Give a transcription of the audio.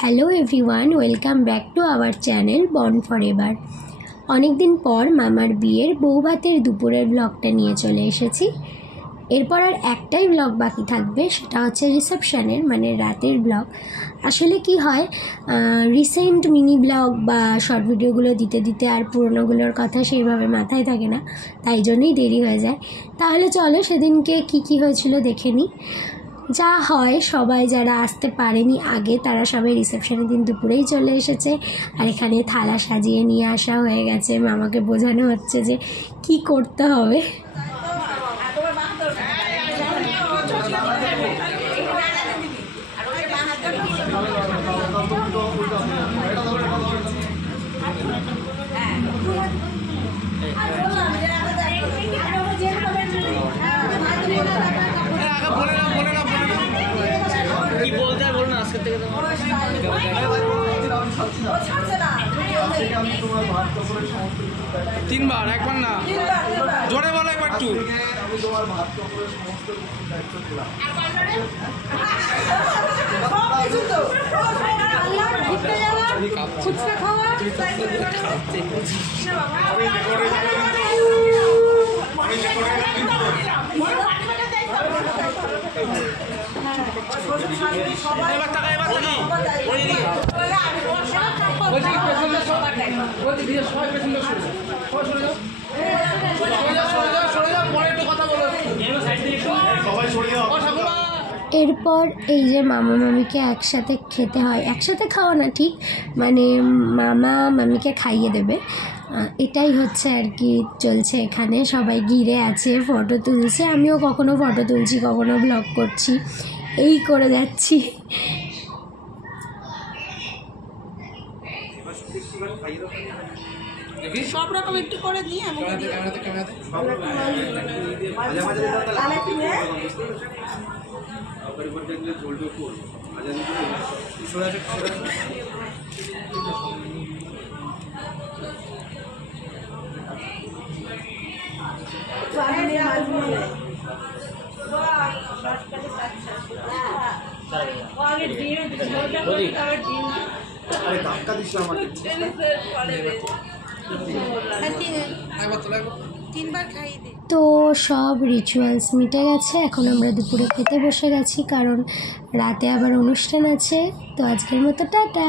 Hello everyone, welcome back to our channel born forever. অনেক দিন পর মামার বিয়ের বউ ভাতের দুপুরের ব্লগটা নিয়ে চলে এসেছি। এরপর আর একটাই ব্লগ বাকি থাকবে, সেটা হচ্ছে রিসেপশানের মানে রাতের ব্লগ। আসলে কি হয়, রিসেন্ট মিনি ব্লগ বা শর্ট ভিডিওগুলো দিতে দিতে আর পুরোনোগুলোর কথা সেইভাবে মাথায় থাকে না, তাই জন্যই দেরি হয়ে যায়। তাহলে চলো সেদিনকে কি হয়েছিল দেখে নিই। যা হয়, সবাই যারা আসতে পারেনি আগে তারা সবাই রিসেপশনের দিন দুপুরেই চলে এসেছে। আর এখানে থালা সাজিয়ে নিয়ে আসা হয়ে গেছে, মামাকে বোঝানো হচ্ছে যে কি করতে হবে। তিনবার, একবার না, জোরে বলো একবার একটু। আমি তোমার ভাত কাপড়ের সমস্ত দায়িত্ব দিলাম। এরপর এই যে মামা মামিকে একসাথে খেতে হয়, একসাথে খাওয়া না ঠিক, মানে মামা মামিকে খাইয়ে দেবে, এটাই হচ্ছে আর কি চলছে। এখানে সবাই ঘিরে আছে, ফটো তুলছে, আমিও কখনো ফটো তুলছি, কখনো ব্লগ করছি, এই করে যাচ্ছি। সব রকম একটু করে দিই তো সব রিচুয়ালস মিটে গেছে, এখন আমরা দুপুরে খেতে বসে গেছি, কারণ রাতে আবার অনুষ্ঠান আছে। তো আজকের মতো টাটা।